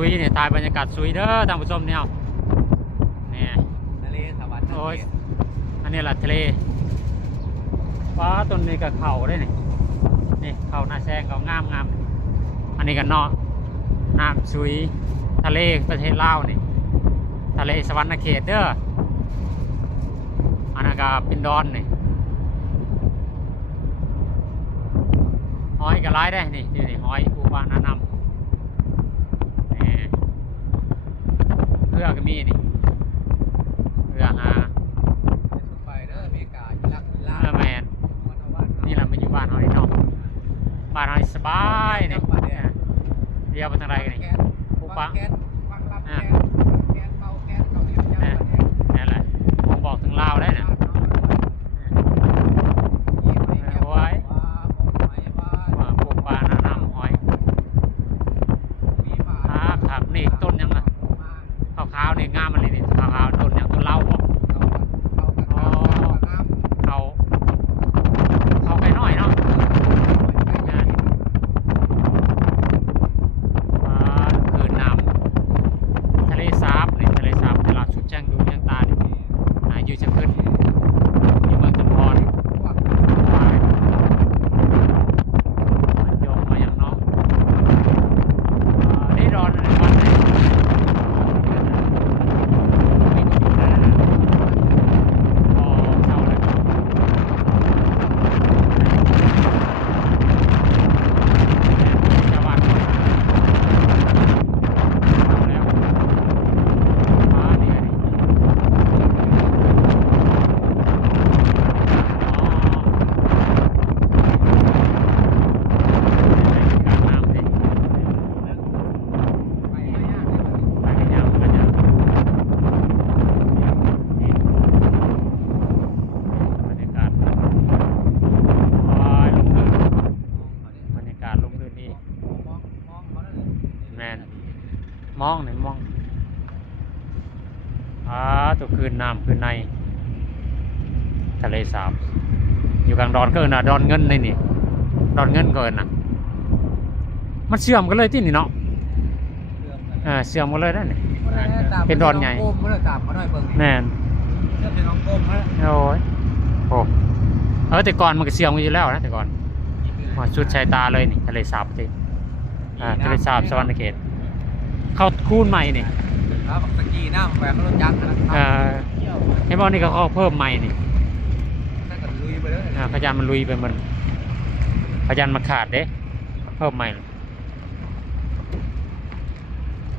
สุยเนี่ยถ่ายบรรยากาศสุยเด้อท่านผู้ชมเนี่ยเนี่ยทะเลสวรรค์โอ้ยอันนี้แหละทะเลฟ้าต้นนี้กับเขาได้นี่เขาหน้าแซงเขางามอันนี้กันเนาะน้ำสุยทะเลประเทศลาวนี่ทะเลสวรรค์เขตเด้ออันนั้นก็เป็นดอนนี่หอยก็ร้ายได้นี่หอยปูปลาหน้านำเรือก็มีนี่เรือหาไปเด้ออเมริกาลักล่าแมนนี่แหละมันอยู่บ้านเราเนาะบ้านเราสบายเนี่ยเดียวไปทางไรกันนี่ปุ๊บปั๊บนี่แหละผมบอกถึงลาวได้เนี่ยหอยว่าปุ๊บปลาหน้าน้ำหอยขับนี่ต้นยังไงขาวๆนี่งามมันเลยนี่ขาวๆต้นอย่างต้นเล่าบอกเขาไปหน่อยเนาะคืนน้ำทะเลสาบนี่ทะเลสาบตลาดชุดแจ้งดูยังตาเนี่ยอยู่จะขึ้นอยู่เมืองตะพรมันโยงมาอย่างน้องนี่รอนในวันไหนมองเนี่ยมองตัวคืนน้ำคืนในทะเลสาบอยู่กลางดอนก็นะดอนเงินในนี่ดอนเงินก็นะมันเชื่อมกันเลยที่นี่เนาะเชื่อมกันเลยได้เนี่ยเป็นดอนใหญ่แน่นโอ้ยโอ้แต่ก่อนมันก็เชื่อมกันอยู่แล้วนะแต่ก่อนชุดชายตาเลยนี่ทะเลสาบที่ทะเลสาบสวรรค์เขตเขาคูณใหม่นี่สกีน้ำแบบรถยักษ์นะให้บอกนี่เขาเพิ่มใหม่นี่ลุยไปเลยขยันมันลุยไปมันขยันมันขาดเด้เพิ่มใหม่